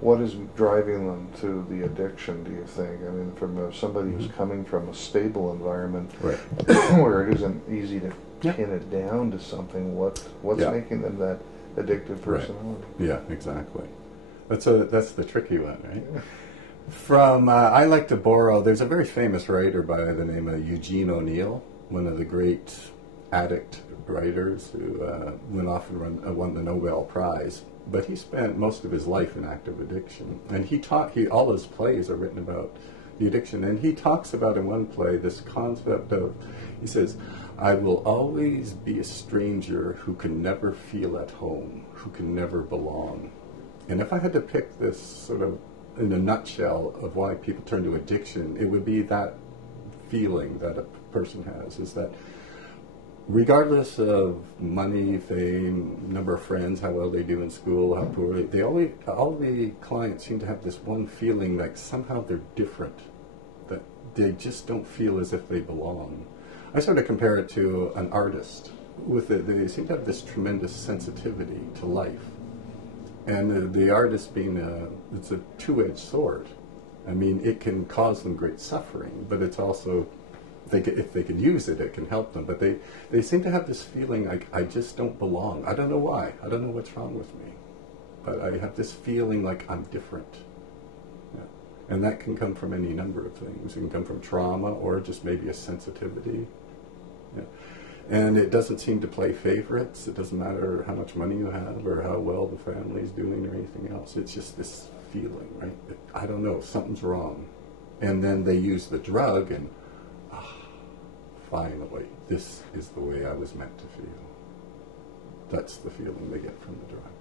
what is driving them to the addiction, do you think? I mean, from somebody who's coming from a stable environment Right. where it isn't easy to Yeah. pin it down to something, what's Yeah. making them that addictive personality? Right. Yeah, exactly. That's the tricky one, right? From I like to borrow. There's a very famous writer by the name of Eugene O'Neill, one of the great addict writers who went off and won the Nobel Prize. But he spent most of his life in active addiction, and all his plays are written about the addiction. And he talks about in one play this concept of, he says, "I will always be a stranger who can never feel at home, who can never belong." And if I had to pick this sort of in a nutshell of why people turn to addiction, it would be that feeling that a person has, is that regardless of money, fame, number of friends, how well they do in school, how poorly, all the clients seem to have this one feeling like somehow they're different, that they just don't feel as if they belong. I sort of compare it to an artist. They seem to have this tremendous sensitivity to life. And the artist being it's a two-edged sword. I mean, it can cause them great suffering, but it's also, if they can use it, it can help them. But they seem to have this feeling like, I just don't belong. I don't know why. I don't know what's wrong with me. But I have this feeling like I'm different. Yeah. And that can come from any number of things. It can come from trauma or just maybe a sensitivity. Yeah. And it doesn't seem to play favorites. It doesn't matter how much money you have or how well the family's doing or anything else. It's just this feeling, right? I don't know, something's wrong. And then they use the drug and, finally, this is the way I was meant to feel. That's the feeling they get from the drug.